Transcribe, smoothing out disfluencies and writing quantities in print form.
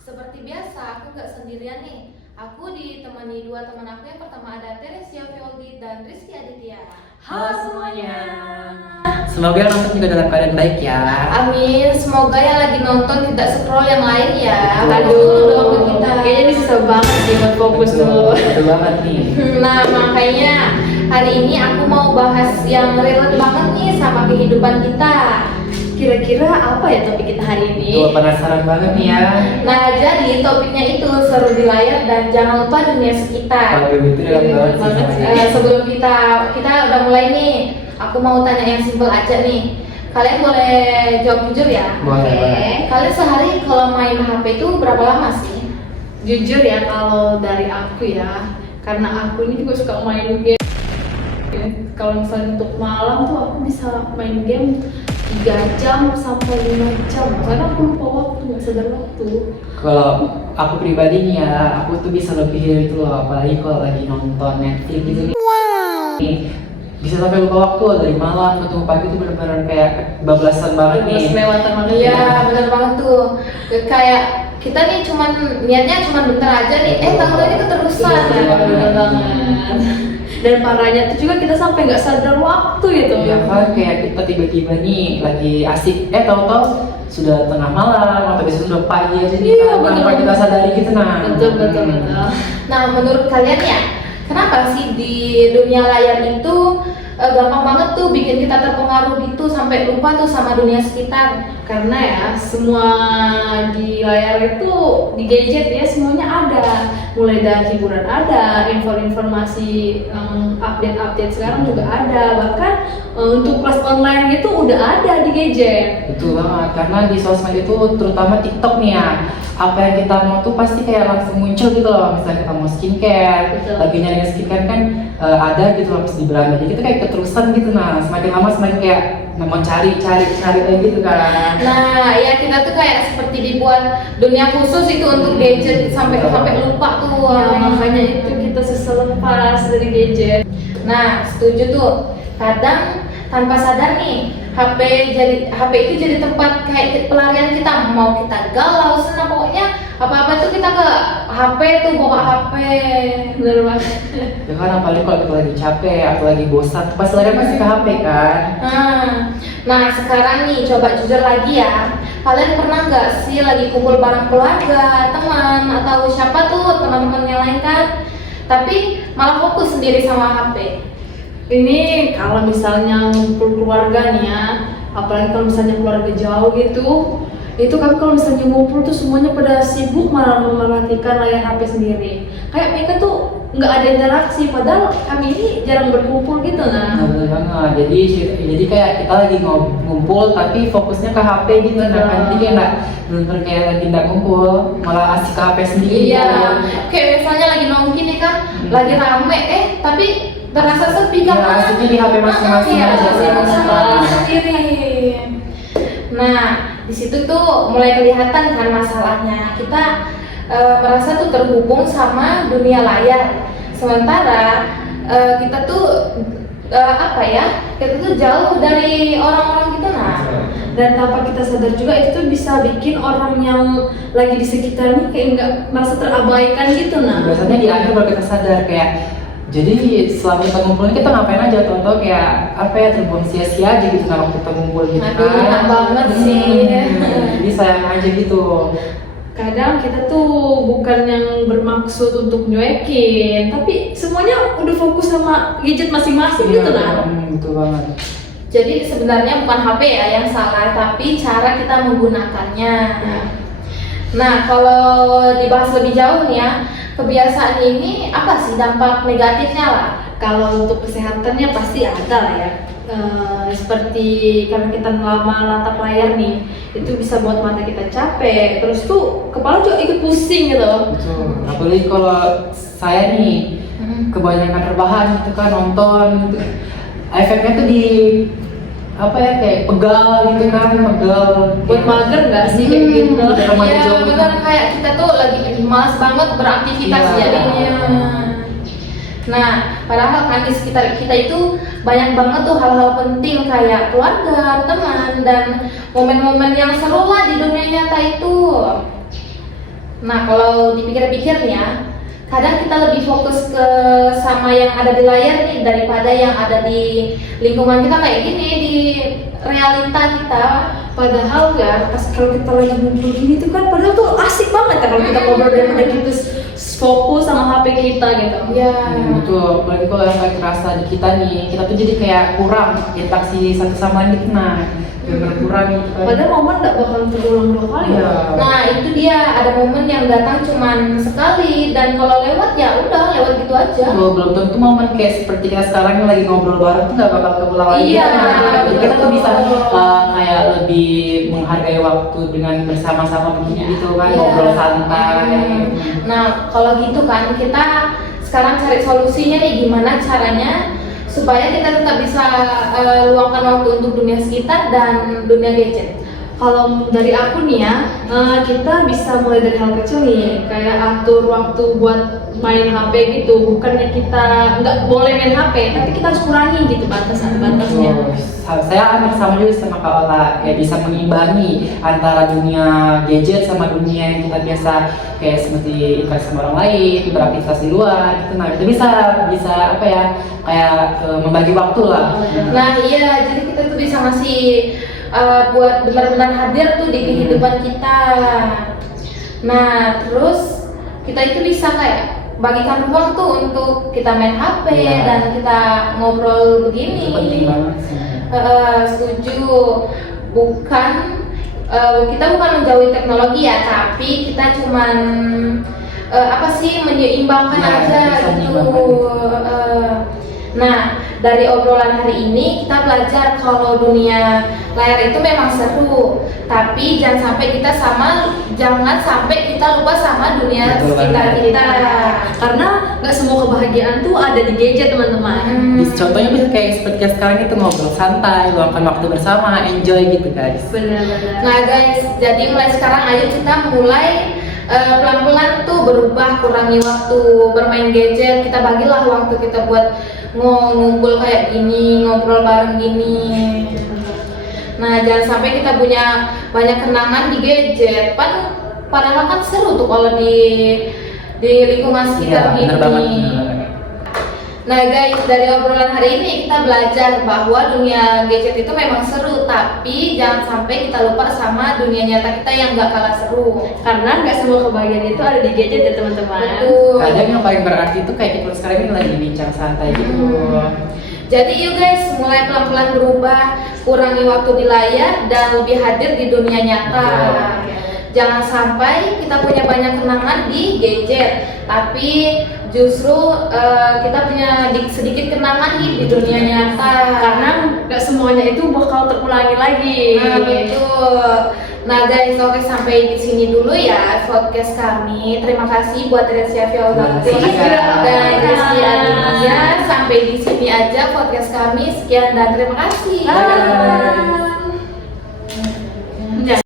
Seperti biasa, aku nggak sendirian nih. Aku ditemani dua teman aku. Yang pertama ada Teresia Fioldi dan Rizky Aditya. Halo semuanya. Semoga yang nonton juga dalam keadaan baik ya. Amin. Semoga yang lagi nonton tidak scroll yang lain ya. Aduh, doang ke kita. kayaknya ini susah banget sih buat fokus tuh. Betul banget nih. Nah, makanya hari ini aku mau bahas yang relate banget nih sama kehidupan kita. Kira-kira apa ya topik kita hari ini? Tuh penasaran banget nih ya. Nah, jadi topiknya itu seru di layar dan jangan lupa dunia sekitar. Waduh, itu dalam banget sih Banget sama sih. ya. Sebelum kita udah mulai nih, aku mau tanya yang simpel aja nih. Kalian boleh jawab jujur ya? Boleh, Oke. boleh. Kalian sehari kalau main HP itu berapa lama sih? Jujur ya, kalau dari aku ya, karena aku ini juga suka main game. Kalau misalnya untuk malam tuh aku bisa main game 3 jam sampai 5 jam karena aku lupa waktu, nggak sadar waktu. Kalau aku pribadi nih ya, aku tuh bisa lebih dari itu loh, apalagi kalau lagi nonton Netflix gitu nih. Bisa sampai lupa waktu dari malam ketemu pagi tuh benar-benar kayak bablasan banget nih. Terus lewatan banget Iya, ya. benar banget tuh. Kayak kita nih niatnya cuman bentar aja nih, tahu ini keterusan. Iya, Bener banget. Dan parahnya tuh juga kita sampai nggak sadar waktu gitu. Ya kan kayak kita tiba-tiba nih lagi asik, tahu-tahu sudah tengah malam atau bisa sudah pagi aja nih. Iya, betul. Tanpa kita sadari gitu nah. Betul. Nah, menurut kalian ya, kenapa sih di dunia layar itu gampang banget tuh bikin kita terpengaruh gitu sampai lupa tuh sama dunia sekitar? Karena ya semua di layar itu, di gadget ya, semuanya ada. Mulai dari hiburan ada, informasi update sekarang juga ada. Bahkan untuk kelas online itu udah ada di gadget. Betul banget, karena di sosmed itu terutama TikTok nih ya, apa yang kita mau tuh pasti kayak langsung muncul gitu loh. Misalnya kita mau skincare, Betul. lagi nyari skincare kan ada gitu loh pas di beranda. Jadi itu kayak keterusan gitu, nah semakin lama semakin kayak mau cari kayak gitu kan. Nah, ya kita tuh kayak seperti dibuat dunia khusus itu untuk gadget sampai lupa tuh. Ya, makanya itu kita susah lepas dari gadget. Nah, setuju tuh. Kadang tanpa sadar nih, HP itu jadi tempat kayak pelarian kita. Mau kita galau, senang, pokoknya apa-apa tuh kita ke HP tuh, bawa HP. Bener banget. Ya kan apalagi kalau kita lagi capek atau lagi bosan, pas lari pasti ke HP kan. Nah, sekarang nih coba jujur lagi ya. Kalian pernah nggak sih lagi kumpul bareng keluarga, teman, atau siapa tuh teman-teman yang lain kan? Tapi malah fokus sendiri sama HP. Ini kalau misalnya ngumpul keluarga nih ya, apalagi kalau misalnya keluarga jauh gitu, itu kan kalau misalnya ngumpul tuh semuanya pada sibuk malah memperhatikan layar HP sendiri. Kayak mereka tuh nggak ada interaksi, padahal kami ini jarang berkumpul gitu nah. Bener banget. Jadi kayak kita lagi ngumpul tapi fokusnya ke HP gitu. Nah, nanti kayak nggak bener kayak lagi nggak ngumpul, malah asik ke HP sendiri. Iya, kayak misalnya lagi nongki nih kan, lagi rame, tapi terasa sepi kan? Ya, asiknya di HP masing-masing Iya, aja. masing-masing sendiri. Nah, di situ tuh mulai kelihatan kan masalahnya. Kita merasa tuh terhubung sama dunia layar, sementara kita tuh kita tuh jauh dari orang-orang gitu nah. Dan tanpa kita sadar juga itu tuh bisa bikin orang yang lagi di sekitar ini kayak nggak merasa terabaikan gitu nah. Biasanya di akhir baru kita sadar kayak, jadi selama kita ngumpulin kita ngapain aja, contoh kayak apa ya, terbuang sia-sia aja gitu kalau kita ngumpul gitu Aduh, enak banget sih. Jadi sayang aja gitu. Kadang kita tuh bukan yang bermaksud untuk nyuekin, tapi semuanya udah fokus sama gadget masing-masing gitu nah. Betul banget. Jadi sebenarnya bukan HP ya yang salah, tapi cara kita menggunakannya. Nah, kalau dibahas lebih jauh nih ya, kebiasaan ini apa sih dampak negatifnya lah? Kalau untuk kesehatannya pasti ada lah ya. Seperti karena kita lama natap layar nih, itu bisa buat mata kita capek, terus tuh kepala juga ikut pusing gitu. Betul. Apalagi kalau saya nih kebanyakan rebahan gitu kan, nonton gitu. Efeknya tuh di apa ya, kayak pegal gitu kan, pegal. Buat mager nggak sih kayak gitu? Iya benar, kayak kita tuh lagi malas banget beraktivitas Iya. jadinya. Nah, padahal kan di sekitar kita itu banyak banget tuh hal-hal penting kayak keluarga, teman, dan momen-momen yang seru lah di dunia nyata itu. Nah, kalau dipikir-pikir nih ya, kadang kita lebih fokus ke sama yang ada di layar nih daripada yang ada di lingkungan kita kayak gini, di realita kita. Padahal ya pas kalau kita lagi ngumpul gini tuh kan padahal tuh asik banget ya kalau kita ngobrol daripada kita fokus sama HP kita gitu. Ya. Betul, apalagi kalau yang paling terasa di kita nih, kita tuh jadi kayak kurang interaksi satu sama lain gitu, nah berkurang gitu kan. Padahal momen nggak bakal terulang dua kali Iya. ya. Nah, itu dia, ada momen yang datang cuman sekali dan kalau lewat ya udah lewat gitu aja. Tuh, belum tentu momen kayak seperti kita sekarang yang lagi ngobrol bareng tuh nggak bakal keulang lagi. Iya, Nah, jadi kita tuh bisa betul. kayak lebih menghargai waktu dengan bersama-sama begini gitu kan, Iya. ngobrol santai. Nah, kalau gitu kan kita sekarang cari solusinya nih, gimana caranya supaya kita tetap bisa luangkan waktu untuk dunia sekitar dan dunia gadget. Kalau dari aku nih ya, kita bisa mulai dari hal kecil nih, kayak atur waktu buat main HP gitu. Bukannya kita nggak boleh main HP, tapi kita harus kurangi gitu batasan-batasnya. Saya hampir sama juga sama Kak Ola, kayak bisa mengimbangi antara dunia gadget sama dunia yang kita biasa kayak seperti interaksi sama orang lain, beraktivitas di luar gitu. Nah, kita bisa apa ya, kayak membagi waktu lah. Nah, iya, jadi kita tuh bisa ngasih buat benar-benar hadir tuh di kehidupan kita. Nah, terus kita itu bisa kayak bagikan ruang tuh untuk kita main HP Iya. dan kita ngobrol begini. Itu penting banget sih. Setuju. Kita bukan menjauhi teknologi ya, tapi kita cuman apa sih, menyeimbangkan Ya, aja bisa gitu. menyeimbangkan. Nah, dari obrolan hari ini kita belajar kalau dunia layar itu memang seru, tapi jangan sampai kita lupa sama dunia Betul sekitar banget. kita. Karena nggak semua kebahagiaan tuh ada di gadget teman-teman. Contohnya bisa kayak seperti yang sekarang itu, ngobrol santai, luangkan waktu bersama, enjoy gitu guys. Benar-benar. Nah guys, jadi mulai sekarang ayo kita mulai pelan-pelan tuh berubah, kurangi waktu bermain gadget, kita bagilah waktu kita buat ngumpul kayak gini, ngobrol bareng gini. Nah, jangan sampai kita punya banyak kenangan di gadget. Padahal kan seru tuh kalau di lingkungan sekitar Iya, bener banget. gini. Nah guys, dari obrolan hari ini kita belajar bahwa dunia gadget itu memang seru, tapi jangan sampai kita lupa sama dunia nyata kita yang gak kalah seru. Karena nggak semua kebahagiaan itu ada di gadget ya teman-teman. Betul. Kadang yang paling berarti itu kayak kita sekarang ini lagi bincang santai gitu. Jadi yuk guys, mulai pelan-pelan berubah, kurangi waktu di layar dan lebih hadir di dunia nyata. Jangan sampai kita punya banyak kenangan di gadget, tapi justru kita punya sedikit kenangan di dunia nyata. Karena nggak semuanya itu bakal terulangi lagi. Nah, betul. Nah guys, oke, sampai di sini dulu ya podcast kami. Terima kasih buat Resia Fiolati Terima kasih, Kak. dan Rizky Aditya. Sampai di sini aja podcast kami. Sekian dan terima kasih. Bye.